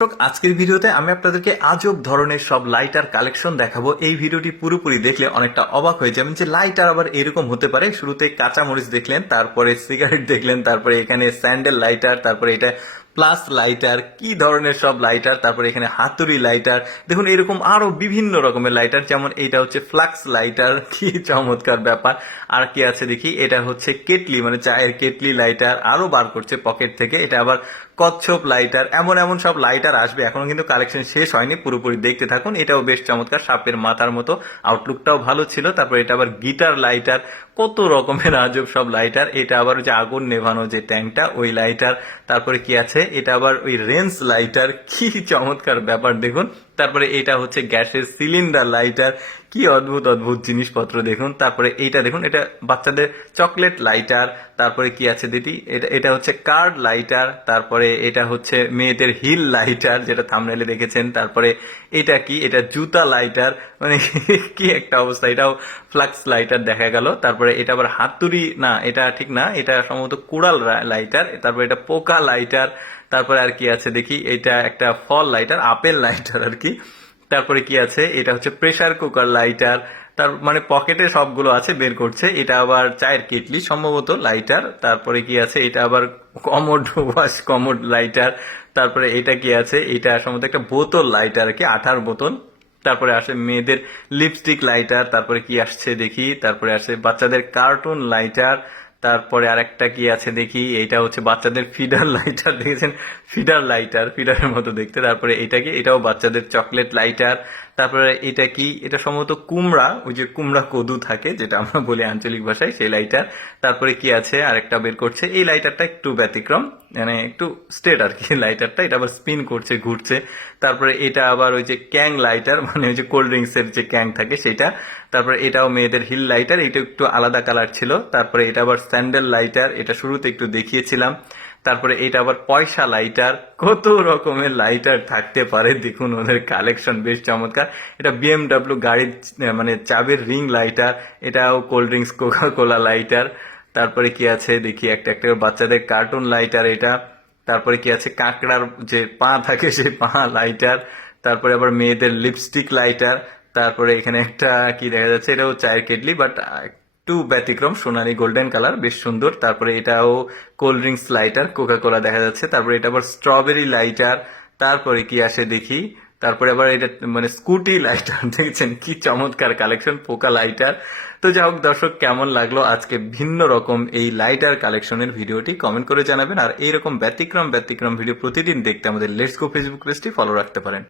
আজকের ভিডিওতে আমি আপনাদেরকে আজব ধরনের সব লাইটার কালেকশন দেখাবো। এই ভিডিওটি পুরোপুরি দেখলে অনেকটা অবাক হয়ে যাবেন যে লাইটার আবার এরকম হতে পারে। শুরুতে কাঁচামরিচ দেখলেন, তারপরে সিগারেট দেখলেন, তারপরে এখানে স্যান্ডেল লাইটার, তারপরে এটা প্লাস লাইটার, কি ধরনের সব লাইটার, তারপরে এখানে হাতুড়ি লাইটার, দেখুন এরকম আরো বিভিন্ন রকমের লাইটার। যেমন এটা হচ্ছে ফ্লাক্স লাইটার, কি চমৎকার ব্যাপার। আর কি আছে দেখি, এটা হচ্ছে কেটলি, মানে চায়ের কেটলি লাইটার, আরো বার করছে পকেট থেকে। এটা আবার কচ্ছপ লাইটার, এমন এমন সব লাইটার আসবে। এখনো কিন্তু কালেকশন শেষ হয়নি, পুরোপুরি দেখতে থাকুন। এটাও বেশ চমৎকার, সাপের মাথার মতো, আউটলুকটাও ভালো ছিল। তারপর এটা আবার গিটার লাইটার, কত রকমের আজব সব লাইটার। এটা আবার যে আগুন নেভানো যে ট্যাঙ্কটা, ওই লাইটার। তারপরে কি আছে, এটা আবার ওই রেঞ্জ লাইটার, কি চমৎকার ব্যাপার দেখুন। তারপরে এটা হচ্ছে গ্যাসের সিলিন্ডার লাইটার, কি অদ্ভুত অদ্ভুত জিনিসপত্র দেখুন। তারপরে এইটা দেখুন, এটা বাচ্চাদের চকলেট লাইটার। তারপরে কি আছে দেখি, এটা এটা হচ্ছে কার্ড লাইটার। তারপরে এটা হচ্ছে মেয়েদের হিল লাইটার, যেটা থাম্বনেলে দেখেছেন। তারপরে এটা কি, এটা জুতা লাইটার, মানে কি একটা অবস্থা। এটাও ফ্লাক্স লাইটার দেখা গেল। তারপরে এটা আবার হাতুড়ি, না এটা ঠিক না, এটা সম্ভবত কুড়াল লাইটার। তারপরে এটা পোকা লাইটার। তারপরে আর কি আছে দেখি, এটা একটা ফল লাইটার, আপেল লাইটার আর কি। তারপরে কি আছে, এটা হচ্ছে প্রেসার কুকার লাইটার। তার মানে পকেটে সবগুলো আছে, বের করছে। এটা আবার চায়ের কেটলি সম্ভবত লাইটার। তারপরে কি আছে, এটা আবার কমোড ওয়াশ কমোড লাইটার। তারপরে এটা কি আছে, এটা সম্ভবত একটা বোতল লাইটার আর কি, আঠার বোতল। তারপরে আসে মেয়েদের লিপস্টিক লাইটার। তারপরে কি আসছে দেখি, তারপরে আসে বাচ্চাদের কার্টুন লাইটার। তারপরে আরেকটা কি আছে দেখি, এটা হচ্ছে বাচ্চাদের ফিডার লাইটার, দেখেছেন ফিডার লাইটার, ফিডারের মতো দেখতে। তারপরে এটা কি, এটাও বাচ্চাদের চকলেট লাইটার। তারপরে এটা কি, এটা সম্ভবত কুমড়া, ওই যে কুমড়া কদু থাকে যেটা আমরা বলি আঞ্চলিক ভাষায়, সেই লাইটার। তারপরে কি আছে, আরেকটা বের করছে। এই লাইটারটা একটু ব্যতিক্রম, মানে একটু স্ট্রেট আর কি লাইটারটা। এটা আবার স্পিন করছে, ঘুরছে। তারপরে এটা আবার ওই যে ক্যাং লাইটার, মানে ওই যে কোল্ড ড্রিঙ্কস এর যে ক্যাং থাকে সেটা। তারপরে এটাও মেয়েদের হিল লাইটার, এটা একটু আলাদা কালার ছিল। তারপরে এটা আবার স্যান্ডেল লাইটার, এটা শুরুতে একটু দেখিয়েছিলাম। তারপরে এটা আবার পয়সা লাইটার, কত রকমের লাইটার থাকতে পারে দেখুন, ওদের কালেকশন বেশ চমৎকার। এটা বিএমডাব্লিউ গাড়ির মানে চাবির রিং লাইটার। এটাও cold drinks Coca Cola lighter. তারপরে কি আছে দেখি, একটা একটা বাচ্চাদের কার্টুন লাইটার এটা। তারপরে কি আছে, কাঁকড়ার যে পা থাকে সেই পা লাইটার। তারপরে আবার মেয়েদের লিপস্টিক লাইটার। তারপরে এখানে একটা কি দেখা যাচ্ছে, এটাও চায়ের কেটলি, বাট একটু ব্যতিক্রম, সোনালী গোল্ডেন কালার, বেশ সুন্দর। তারপরে এটাও cold drinks lighter, Coca Cola দেখা যাচ্ছে। তারপরে এটা আবার স্ট্রবেরি লাইটার। তারপরে কি আসে দেখি, তারপরে আবার এটা মানে স্কুটি লাইটার, দেখছেন কি চমৎকার কালেকশন, পোকা লাইটার। তো যাই হোক দর্শক, কেমন লাগলো আজকে ভিন্ন রকম এই লাইটার কালেকশনের ভিডিওটি, কমেন্ট করে জানাবেন। আর এইরকম ব্যতিক্রম ব্যতিক্রম ভিডিও প্রতিদিন দেখতে আমাদের লেটস গো ফেসবুক পেজটি ফলো রাখতে পারেন।